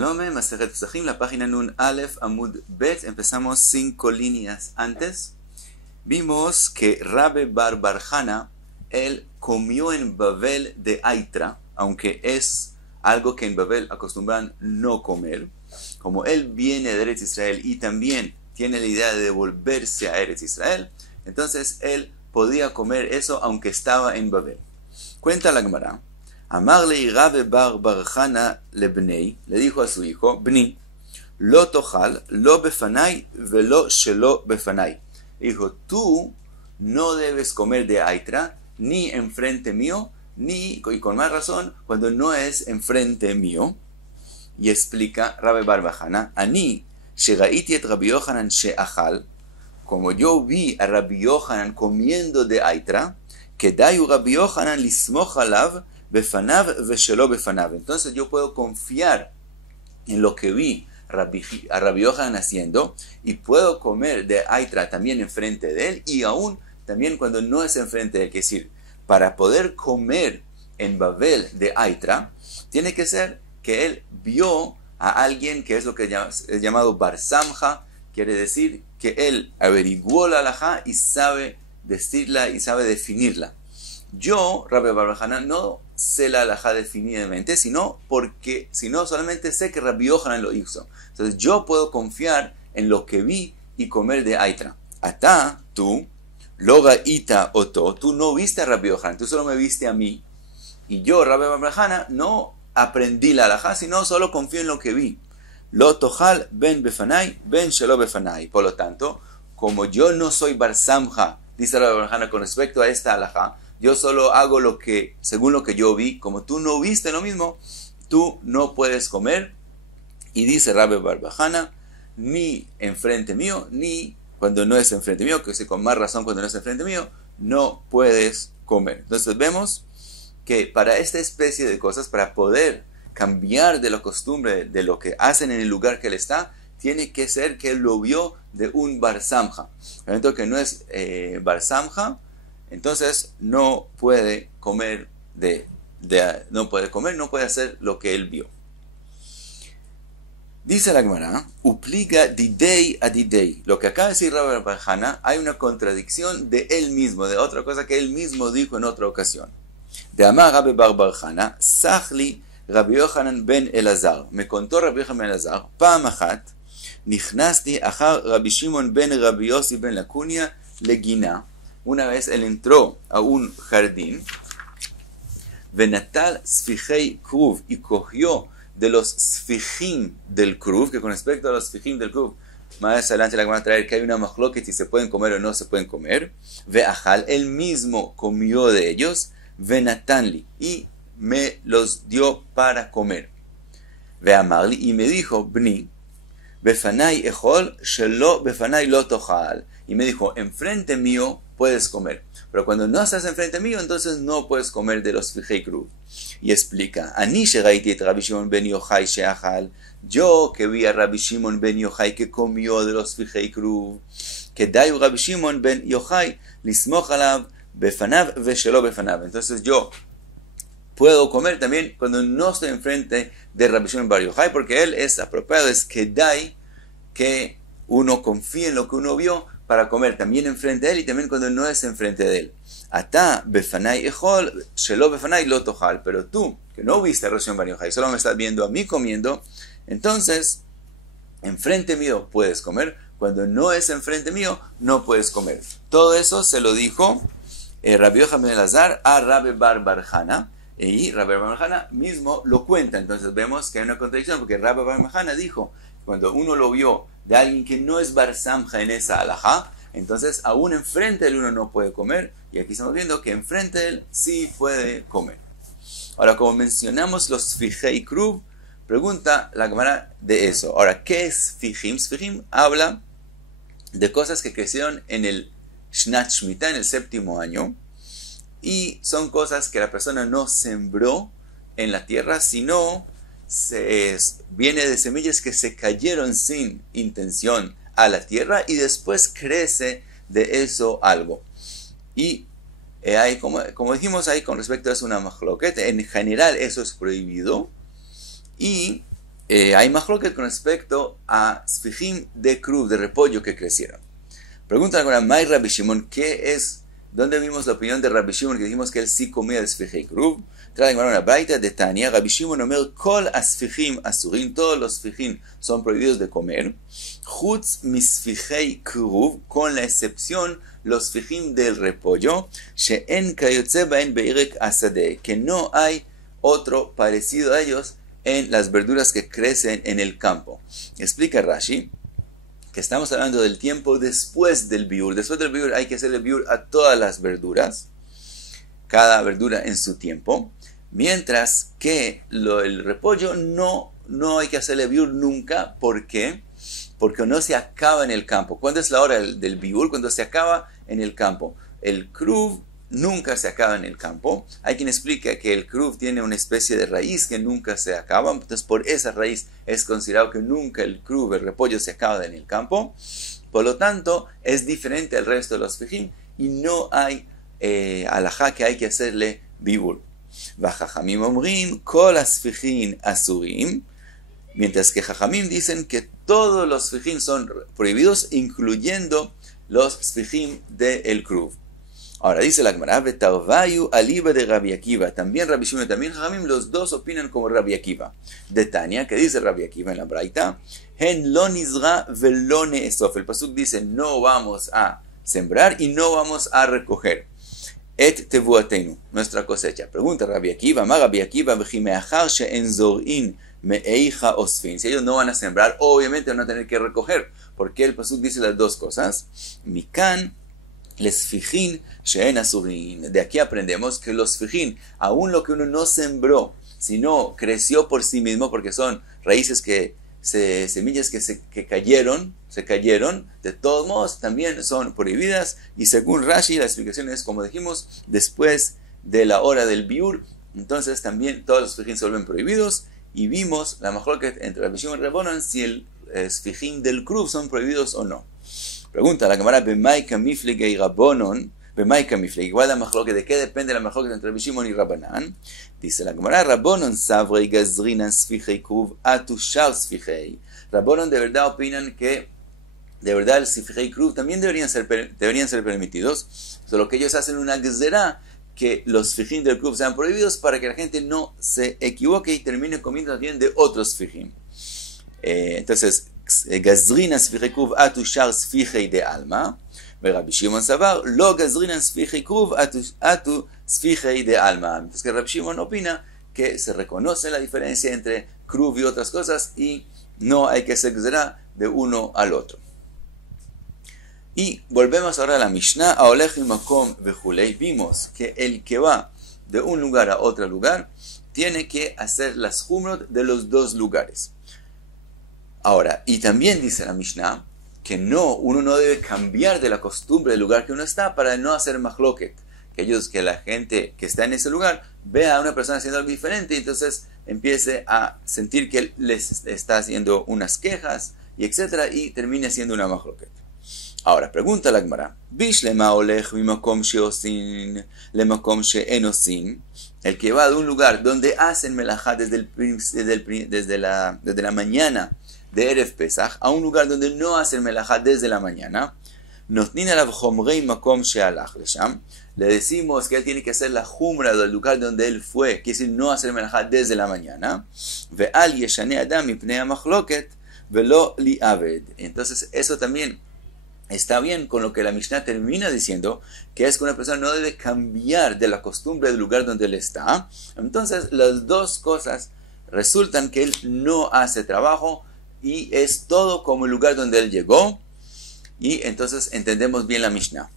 Shalom, Masechet Pesachim, la página Nun Aleph Amud Bet. Empezamos 5 líneas antes. Vimos que Rabbe Bar Bar Hana, él comió en Babel de Aitra, aunque es algo que en Babel acostumbran no comer. Como él viene de Eretz Israel y también tiene la idea de devolverse a Eretz Israel, entonces él podía comer eso aunque estaba en Babel. Cuenta la Gemara. Amarle Rabbe Bar Bar Hana lebnei, le dijo a su hijo, Bni, lo tochal, lo befanai, velo shelo befanai. Dijo, tú no debes comer de Aitra, ni enfrente mío, ni, y con más razón, cuando no es enfrente mío. Y explica Rabbe Bar Bar Hana, Ani, shegaiti et Rabbi Yochanan she'achal, como yo vi a Rabbi Yochanan comiendo de Aitra, kedayu Rabbi Yochanan lismoch alav, befanav veshelo befanav. Entonces yo puedo confiar en lo que vi a Rabbi Yochanan haciendo y puedo comer de Aitra también enfrente de él y aún también cuando no es enfrente de él. Es decir, para poder comer en Babel de Aitra, tiene que ser que él vio a alguien que es lo que es llamado Bar Samja, quiere decir que él averiguó la halajá y sabe decirla y sabe definirla. Yo, Rabbi Bar Bar Hana, no sé la halajá definidamente, sino solamente sé que Rabbi Yochanan lo hizo. Entonces yo puedo confiar en lo que vi y comer de Aitra. Atá, tú, loga ita oto, tú no viste a Rabbi Yochanan, tú solo me viste a mí. Y yo, Rabbi Bar Bar Hana, no aprendí la halajá, sino solo confío en lo que vi. Lo tojal ben befanai, ben shelo befanai. Por lo tanto, como yo no soy Bar Samja, dice Rabbi Bar Hana con respecto a esta halajá, yo solo hago según lo que yo vi. Como tú no viste lo mismo, tú no puedes comer. Y dice Rabbe Bar Bar Hana, ni enfrente mío, ni cuando no es enfrente mío, que con más razón cuando no es enfrente mío, no puedes comer. Entonces vemos que para esta especie de cosas, para poder cambiar de la costumbre, de lo que hacen en el lugar que él está, tiene que ser que él lo vio de un Bar Samja. Entonces que no es Bar Samja, entonces no puede comer no puede hacer lo que él vio. Dice la Gemara, upliga didei a didei. Lo que acaba de decir Rabbi Bar Hana, hay una contradicción de él mismo, de otra cosa que él mismo dijo en otra ocasión. De Amar Rabbi Bar Bar Hana, Sachli Rabbi Yochanan ben Elazar. Me contó Rabbi Yochanan ben Elazar, Pam achat, Nichnasti achar Rabbi Shimon ben Rabbi Yossi ben Lakunia legina. Una vez él entró a un jardín, Venatal Sfichei Kruv, y cogió de los Sfichim del Kruv, que con respecto a los Sfichim del Kruv, más adelante le van a traer que hay una machloket si se pueden comer o no se pueden comer. Ve'achal, él mismo comió de ellos, Venatanli, y me los dio para comer. Ve'amarli, y me dijo, Bni, Befanai echol, shelo befanai lo tochal. Y me dijo, enfrente mío puedes comer, pero cuando no estás enfrente mío, entonces no puedes comer de los Sfichei Kruv. Y explica, Ani shegaiti et Rabbi Shimon ben Yochai sheachal, yo que vi a Rabbi Shimon ben Yochai que comió de los Sfichei Kruv, que dayu Rabbi Shimon ben Yochai lismoch alav befanav veshelo befanav. Entonces yo puedo comer también cuando no estoy enfrente de Rabbi Shimon ben Yochai, porque él es apropiado, es que uno confía en lo que uno vio para comer también enfrente de él y también cuando no es enfrente de él. Atá befanai echol, shelo befanai lo tochal. Pero tú, que no viste a Rabbi Shimon ben Yochai, solo me estás viendo a mí comiendo, entonces, enfrente mío puedes comer, cuando no es enfrente mío, no puedes comer. Todo eso se lo dijo Rabbi Yochanan ben Elazar a Rabbe Bar Bar Hana, y Rabbe Bar Bar Hana mismo lo cuenta. Entonces vemos que hay una contradicción, porque Rabbe Bar Bar Hana dijo, cuando uno lo vio de alguien que no es Bar Samja en esa halajá, entonces aún enfrente de él uno no puede comer, y aquí estamos viendo que enfrente de él sí puede comer. Ahora, como mencionamos los Sfichei Kruv, pregunta la Gemara de eso. Ahora, ¿qué es Sfichim? Sfichim habla de cosas que crecieron en el Shnat Shmita, en el 7º año, y son cosas que la persona no sembró en la tierra, sino viene de semillas que se cayeron sin intención a la tierra y después crece de eso algo. Y hay, como dijimos ahí con respecto a eso una machloket, en general eso es prohibido y hay mahloket con respecto a sfijim de kruv, de repollo que crecieron. Pregunta ahora, May Rabbi Shimon, ¿qué es? ¿Dónde vimos la opinión de Rabbi Shimon que dijimos que él sí comía de sfijei kruv? Trae una braita de Tania, Rabbi Shimon omer kol asfijim asurim, todos los sfijim son prohibidos de comer. Chutz misfijei kruv, con la excepción los sfijim del repollo, she'en kayotze baen beirek asadeh, que no hay otro parecido a ellos en las verduras que crecen en el campo. Explica Rashi que estamos hablando del tiempo después del biur. Después del biur hay que hacer el biur a todas las verduras, cada verdura en su tiempo, mientras que el repollo no hay que hacerle biur nunca. ¿Por qué? Porque no se acaba en el campo. ¿Cuándo es la hora del biur? Cuando se acaba en el campo. El kruv nunca se acaba en el campo. Hay quien explica que el kruv tiene una especie de raíz que nunca se acaba, entonces por esa raíz es considerado que nunca el kruv, el repollo, se acaba en el campo. Por lo tanto, es diferente al resto de los sfijim y no hay alajá que hay que hacerle bibur. Vajajamim omrim kol asfijim asurim, mientras que jajamim dicen que todos los sfijim son prohibidos, incluyendo los sfijim del kruv. Ahora dice la Gemara, Betarvayu aliba de Rabbi Akiva. También Rabbi Shimon y también Jajamim, los dos opinan como Rabbi Akiva. De Tania, que dice Rabbi Akiva en la Braita, Hen lo nizra velo neesof. El pasuk dice, no vamos a sembrar y no vamos a recoger. Et tevuatenu, nuestra cosecha. Pregunta Rabbi Akiva, ma Rabbi Akiva, vejimeachar she'en zorin me'eija osfin. Si ellos no van a sembrar, obviamente van a tener que recoger. Porque el pasuk dice las dos cosas. Mikan les fijin she'en asurin. De aquí aprendemos que los fijin, aún lo que uno no sembró, sino creció por sí mismo, porque son raíces semillas que cayeron, de todos modos también son prohibidas, y según Rashi la explicación es, como dijimos, después de la hora del biur, entonces también todos los fijin se vuelven prohibidos, y vimos la mahloket entre Rabbi Shimon y Rabbanan si el fijin del kruv son prohibidos o no. Pregunta la Gemara, Bemaika miflegei Rabbanon, Bemaika miflegei, igual la mahloket, ¿de qué depende la mahloket entre Rabbi Shimon y Rabbanan? Dice la Gemara, Rabbanon savrei gazrinan sfijei kruv atushar sfijei. Rabbanon de verdad opinan que de verdad el sfijei kruv también deberían ser permitidos, solo que ellos hacen una gezerá que los sfijim del kruv sean prohibidos para que la gente no se equivoque y termine comiendo también de otros sfijim. Entonces, גזרינן ספיחי כרוב אתו שאר ספיחי דעלמא, ורבי שמעון סבר לא גזרינן ספיחי כרוב אתו ספיחי דעלמא. Entonces que Rabbi Shimon opina que se reconoce la diferencia entre kruv y otras cosas y no hay que hacer gzerá de uno al otro. Y volvemos ahora a la Mishnah, a Olech Makom vejulei. Vimos que el que va de un lugar a otro lugar tiene que hacer las jumrot de los dos lugares. Ahora, y también dice la Mishnah que uno no debe cambiar de la costumbre del lugar que uno está para no hacer mahloket. Que la gente que está en ese lugar vea a una persona haciendo algo diferente y entonces empiece a sentir que él les está haciendo unas quejas y etcétera y termine siendo una mahloket. Ahora, pregunta la Gemara, Bishlema olech mimakom sheosin lemakom she'enosin. El que va de un lugar donde hacen melajá desde la mañana de Erev Pesach a un lugar donde no hacen melajá desde la mañana, le decimos que él tiene que hacer la jumra del lugar donde él fue, que es decir, no hacer melajá desde la mañana. Entonces eso también está bien con lo que la Mishnah termina diciendo, que es que una persona no debe cambiar de la costumbre del lugar donde él está. Entonces las dos cosas resultan que él no hace trabajo y es todo como el lugar donde él llegó, y entonces entendemos bien la Mishnah.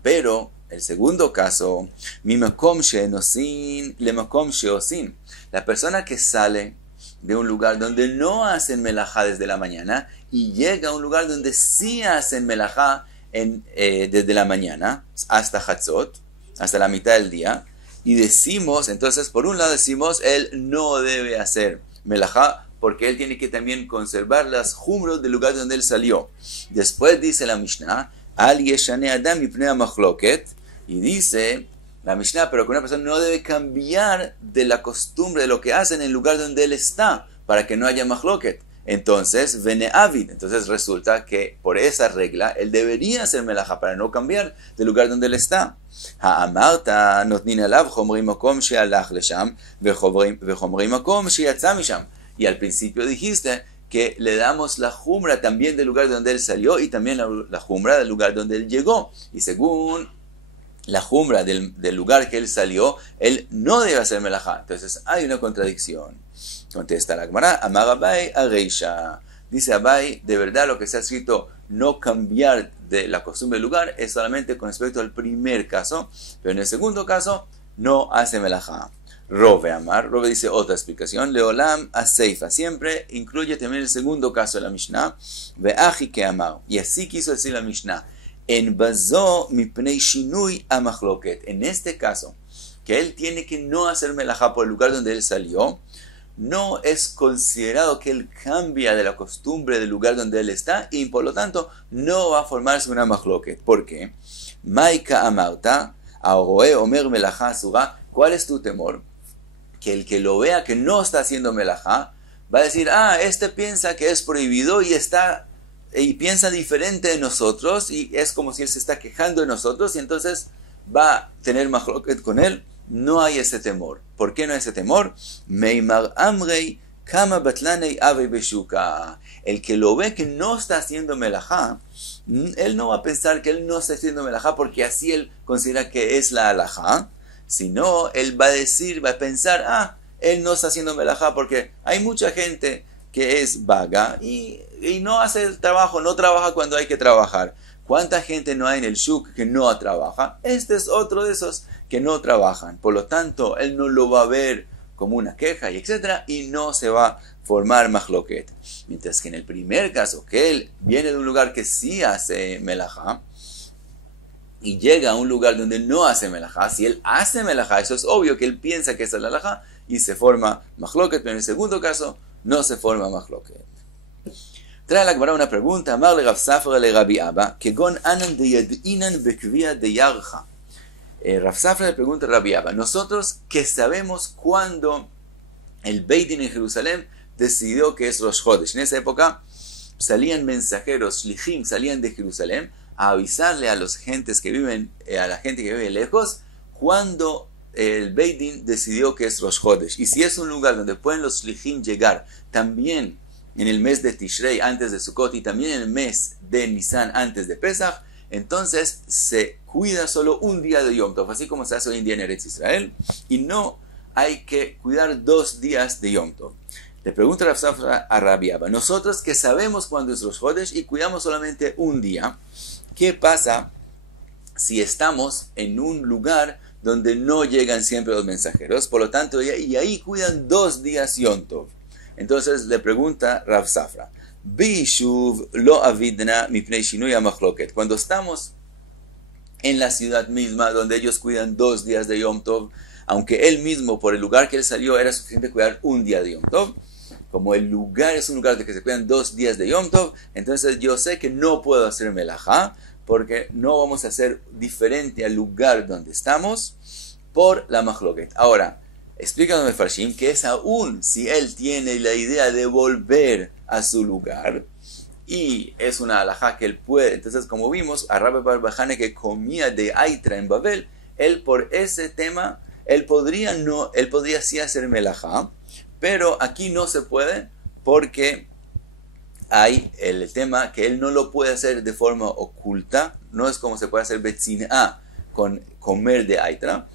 Pero el segundo caso, mimakom she'enosin lemakom she'osin. La persona que sale de un lugar donde no hacen melajá desde la mañana y llega a un lugar donde sí hacen melajá desde la mañana hasta Hatzot, hasta la mitad del día, y decimos, entonces por un lado decimos, él no debe hacer melajá porque él tiene que también conservar las jumros del lugar donde él salió. Después dice la Mishnah, Al yeshane adam mipnei mahloket, y dice la Mishnah, pero que una persona no debe cambiar de la costumbre de lo que hace en el lugar donde él está para que no haya mahloket. Entonces, Veneavid. Entonces resulta que por esa regla él debería hacer melajá para no cambiar del lugar donde él está. Ha'amarta notnin alav chomrim makom she'alach lesham vechomrim makom she'yatza misham. Y al principio dijiste que le damos la jumbra también del lugar donde él salió y también la jumbra del lugar donde él llegó. Y según la jumbra del lugar que él salió, él no debe hacer melajá. Entonces hay una contradicción. Contesta la Gemara, Amar Abai Areisha. Dice Abai, de verdad lo que se ha escrito no cambiar de la costumbre del lugar es solamente con respecto al primer caso, pero en el segundo caso no hace melajá. Rove Amar, Rove dice otra explicación, Leolam Aseifa, siempre incluye también el segundo caso de la Mishnah, Ve'achi que Amar, y así quiso decir la Mishnah, en bazo mipnei shinui amachloket, en este caso, que él tiene que no hacer melajá por el lugar donde él salió, no es considerado que él cambia de la costumbre del lugar donde él está y por lo tanto no va a formarse una mahloket. ¿Por qué? Maika amarta, aroe omer melajá surá. ¿Cuál es tu temor? Que el que lo vea que no está haciendo melajá va a decir, este piensa que es prohibido y piensa diferente de nosotros y es como si él se está quejando de nosotros y entonces va a tener mahloket con él. No hay ese temor. ¿Por qué no hay ese temor? Meimar amrei kama batlanei ave beshuka. El que lo ve que no está haciendo melajá, él no va a pensar que él no está haciendo melajá porque así él considera que es la alajá, sino él va a pensar, él no está haciendo melajá porque hay mucha gente que es vaga y no hace el trabajo, no trabaja cuando hay que trabajar. ¿Cuánta gente no hay en el shuk que no trabaja? Este es otro de esos que no trabajan. Por lo tanto, él no lo va a ver como una queja, y etcétera, y no se va a formar mahloket. Mientras que en el primer caso, que él viene de un lugar que sí hace melajá, y llega a un lugar donde no hace melajá, si él hace melajá, eso es obvio que él piensa que es el melajá, y se forma mahloket, pero en el segundo caso, no se forma mahloket. Trae la Gemara una pregunta. Amar le Rav Safra le Rabbi Abba, que gon anan de yadinan bekvia de yarja. Rav Safra le pregunta a Rabbi Abba, nosotros que sabemos cuándo el Beit Din en Jerusalén decidió que es Rosh Chodesh. En esa época salían mensajeros, shlichim, salían de Jerusalén a avisarle a los gentes que viven, a la gente que vive lejos, cuando el Beit Din decidió que es Rosh Chodesh. Y si es un lugar donde pueden los shlichim llegar también en el mes de Tishrei antes de Sukkot y también en el mes de Nisan antes de Pesach, entonces se cuida solo un día de Yom Tov, así como se hace hoy en día en Eretz Israel, y no hay que cuidar 2 días de Yom Tov. Le pregunta Rav Safra a Rabbi Abba, nosotros que sabemos cuándo es Rosh Chodesh y cuidamos solamente un día, ¿qué pasa si estamos en un lugar donde no llegan siempre los mensajeros? Por lo tanto, y ahí cuidan 2 días Yom Tov. Entonces le pregunta Rav Safra, Bishuv lo avidna mipnei shinui hamachloket. Cuando estamos en la ciudad misma donde ellos cuidan 2 días de Yom Tov, aunque él mismo por el lugar que él salió era suficiente cuidar un día de Yom Tov, como el lugar es un lugar de que se cuidan 2 días de Yom Tov, entonces yo sé que no puedo hacer melajá porque no vamos a hacer diferente al lugar donde estamos por la mahloket. Ahora, explícanos Mefarshim que es aún si él tiene la idea de volver a su lugar y es una alajá que él puede. Entonces, como vimos, a Rabbi Bar Bajane que comía de Aitra en Babel, él por ese tema, él podría sí hacer melajá, pero aquí no se puede porque hay el tema que él no lo puede hacer de forma oculta, no es como se puede hacer betzinah con comer de Aitra,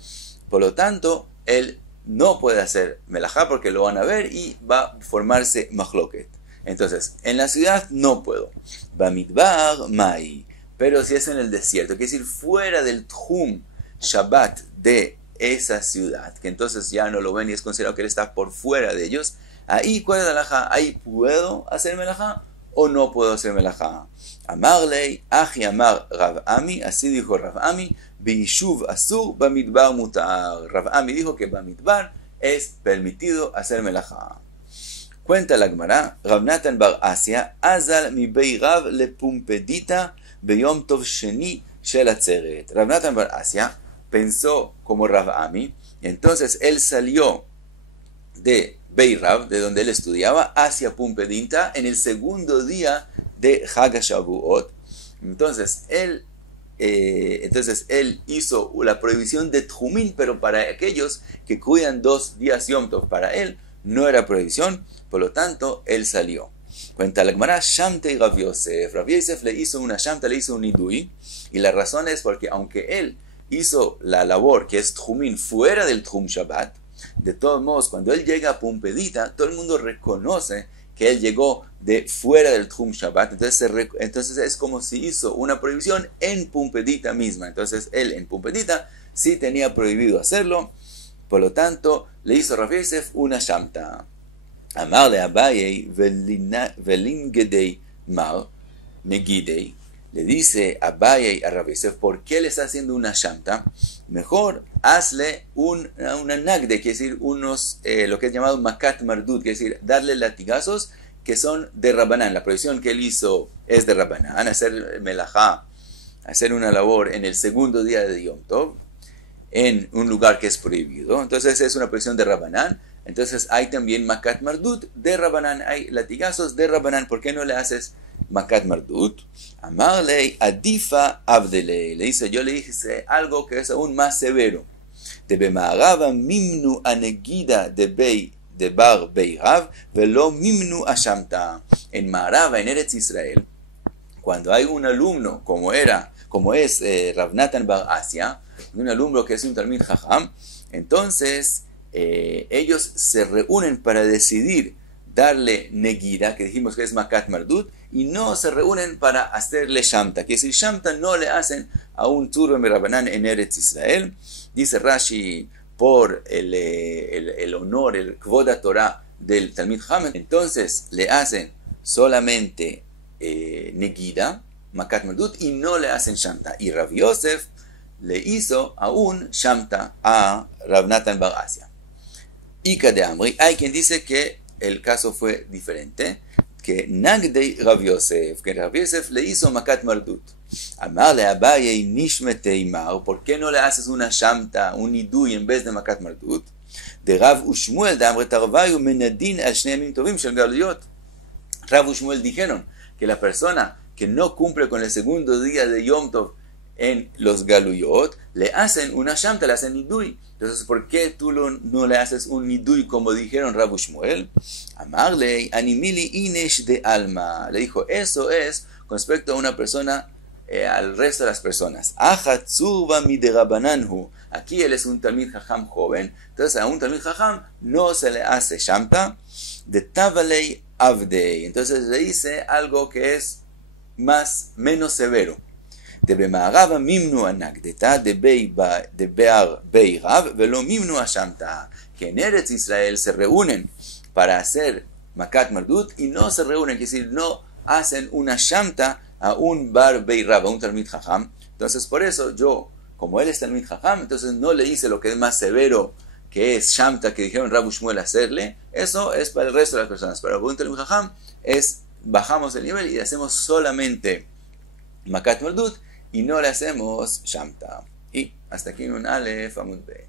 por lo tanto, él no puede hacer melajá porque lo van a ver y va a formarse mahloket. Entonces, en la ciudad no puedo. Bamidbar mai. Pero si es en el desierto, quiere decir fuera del tchum Shabbat de esa ciudad, que entonces ya no lo ven y es considerado que él está por fuera de ellos, ahí, ¿cuál es la melajá? Ahí puedo hacer melajá o no puedo hacer melajá. Amarlei, aji amar Rav Ami, así dijo Rav Ami, Bishuv asur, Bamidbar mutar. Rav Ami dijo que Bamidbar es permitido hacer melajá. Cuenta la Gemara, Rav Natan bar Asia, Azal mi bei Rav le pumpedita beyom tov sheni shel atzeret. Rav Natan bar Asia pensó como Rav Ami, entonces él salió de Beirav, de donde él estudiaba, hacia Pumpedita en el segundo día de Chag HaShavuot. Entonces él hizo la prohibición de Tjumín, pero para aquellos que cuidan 2 días Yom Tov, para él no era prohibición, por lo tanto él salió. Cuenta la Gemara, Shamta y Rav Yosef. Rav Yosef le hizo una Shamta, le hizo un Nidui, y la razón es porque aunque él hizo la labor que es Tjumín fuera del Tjum Shabbat, de todos modos, cuando él llega a Pumpedita, todo el mundo reconoce que él llegó de fuera del Tjum Shabbat, entonces es como si hizo una prohibición en Pumpedita misma. Entonces él en Pumpedita sí tenía prohibido hacerlo, por lo tanto le hizo Rav Yosef una Shamta. Amar le Abaye velingedei mar negidei. Le dice Abaye a Rav Yosef, ¿por qué le está haciendo una Shamta? Mejor hazle una nagde, quiere decir lo que es llamado makat mardut, quiere decir darle latigazos que son de Rabanán. La prohibición que él hizo es de Rabanán, hacer melajá, hacer una labor en el segundo día de Yom Tov, en un lugar que es prohibido. Entonces es una prohibición de Rabanán. Entonces hay también makat mardut de Rabanán, hay latigazos de Rabanán. ¿Por qué no le haces makat mardut? Amarle adifa abdele. Le dice, yo le dije algo que es aún más severo. De bema'arava mimnu anegida de bar beirav velo mimnu ashamta. En Ma'arava, en Eretz Israel, cuando hay un alumno como es Rav Natan bar Asia, un alumno que es un Talmid Jajam, entonces ellos se reúnen para decidir darle negira, que dijimos que es makat mardut, y no se reúnen para hacerle shamta, que decir shamta no le hacen a un turbe merabanán en Eretz Israel. Dice Rashi, por el honor, el kvod Torah del Talmid Jajam, entonces le hacen solamente negira, makat mardut, y no le hacen shamta. Y Rav Yosef le hizo aún shamta a Rav Natan bar Asia. Ika de Amri, hay quien dice que el caso fue diferente, que Nagdei Rav Yosef, que Rav Yosef le hizo makat mardut. Amarle Abaye nishmete imar, ¿por qué no le haces una shamta, un nidui en vez de makat mardut? De Rav Ushmuel de Amre Tarvayu menadin al shnei yamim tovim shel galuyot. Rav Ushmuel dijeron que la persona que no cumple con el segundo día de Yom Tov en los galuyot, le hacen una shamta, le hacen nidui. Entonces, ¿por qué tú no le haces un nidui como dijeron Rav Ushmuel? Amarle animili inesh de alma. Le dijo, eso es con respecto a una persona, al resto de las personas. Achatzurba mi de rabananhu. Aquí él es un talmid jajam joven. Entonces, a un talmid jajam no se le hace shamta. De tavalei avdei. Entonces, le dice algo que es menos severo. De bema'arava mimnu anagdeta de be'ar beirav velo mimnu ashamta, que en Eretz Israel se reúnen para hacer makat mardut y no se reúnen, es decir, no hacen una shamta a un bar beirav, a un talmid jajam. Entonces por eso yo, como él es talmid jajam, entonces no le hice lo que es más severo, que es shamta, que dijeron Rav Ushmuel hacerle. Eso es para el resto de las personas, pero para un talmid jajam bajamos el nivel y hacemos solamente makat mardut y no le hacemos shamta. Y hasta aquí en un Aleph Amud Be.